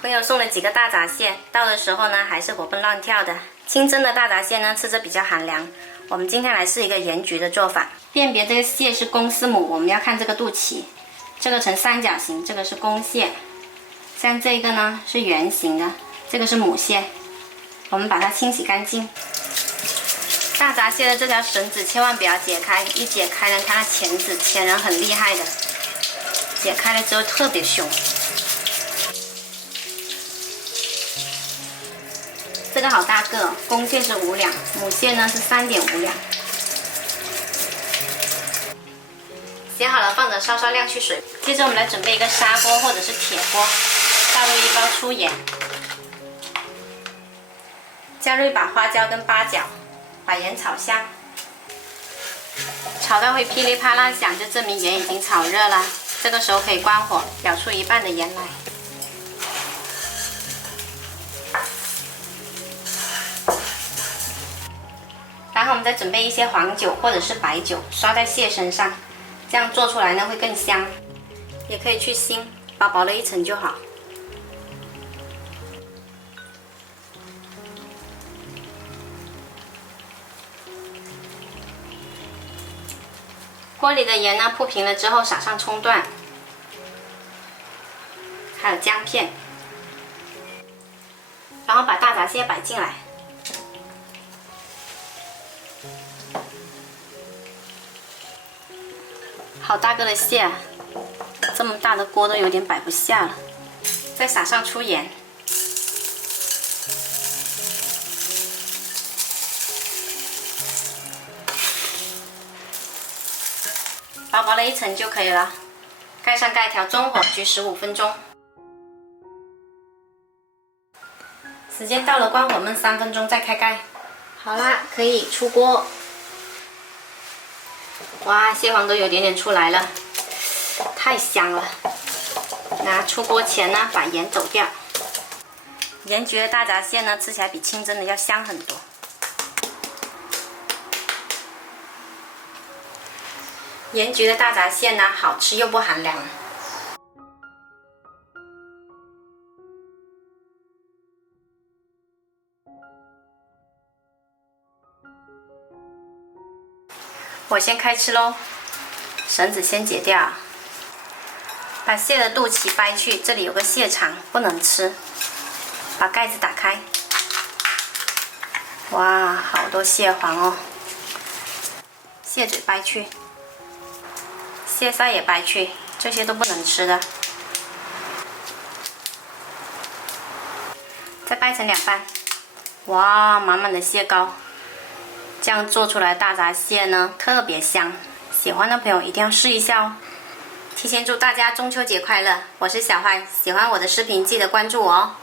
朋友送了几个大闸蟹，到的时候呢还是活蹦乱跳的。清蒸的大闸蟹呢吃着比较寒凉，我们今天来试一个盐焗的做法。辨别这个蟹是公是母，我们要看这个肚脐，这个呈三角形，这个是公蟹，像这个呢是圆形的，这个是母蟹。我们把它清洗干净。大闸蟹的这条绳子千万不要解开，一解开呢，它的钳人很厉害的，解开了之后特别凶。这个好大个，公蟹是5两，母蟹呢是3.5两。洗好了，放着稍稍晾去水。接着我们来准备一个砂锅或者是铁锅，倒入1包粗盐，加入一把花椒跟八角，把盐炒香。炒到会噼里啪啦响，就证明盐已经炒热了。这个时候可以关火，舀出一半的盐来。然后我们再准备一些黄酒或者是白酒，刷在蟹身上，这样做出来呢会更香。也可以去腥，薄薄的一层就好。锅里的盐呢铺平了之后，撒上葱段，还有姜片，然后把大闸蟹摆进来。好大个的蟹啊，这么大的锅都有点摆不下了。再撒上粗盐，薄薄的一层就可以了。盖上盖，调中火，焗15分钟。时间到了，关火焖3分钟，再开盖。好啦，可以出锅。哇，蟹黄都有点出来了，太香了。那出锅前呢，把盐抖掉。盐焗的大闸蟹呢，吃起来比清蒸的要香很多。盐焗的大闸蟹呢，好吃又不寒凉。我先开吃喽，绳子先解掉，把蟹的肚脐掰去，这里有个蟹肠，不能吃。把盖子打开，哇，好多蟹黄哦。蟹嘴掰去，蟹腮也掰去，这些都不能吃的。再掰成2半，哇，满满的蟹膏。这样做出来的大闸蟹呢，特别香，喜欢的朋友一定要试一下哦。提前祝大家中秋节快乐！我是小坏，喜欢我的视频记得关注我哦。